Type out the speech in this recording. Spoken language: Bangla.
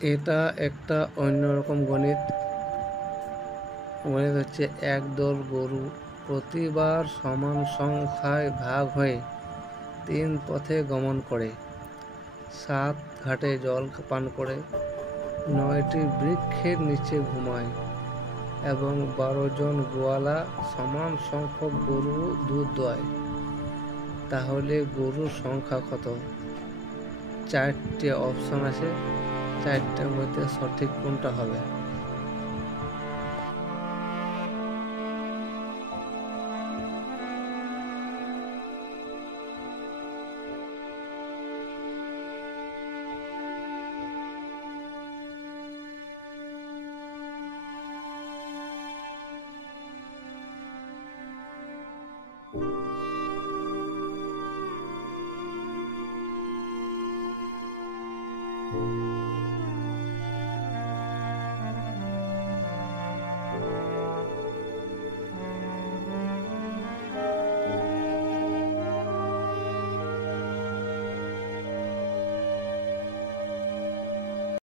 এটা একটা অন্যরকম গণিত। গণিত হচ্ছে একদল গরু প্রতিবার সমান সংখ্যায় ভাগ হয়ে 3 পথে গমন করে, 7 ঘাটে জল পান করে, 9টি বৃক্ষের নিচে ঘুমায় এবং 12 জন গোয়ালা সমান সংখ্যক গরু দুধ দোয়। তাহলে গরুর সংখ্যা কত? 4টে অপশন আছে, 4টের মধ্যে সঠিক কোনটা হবে?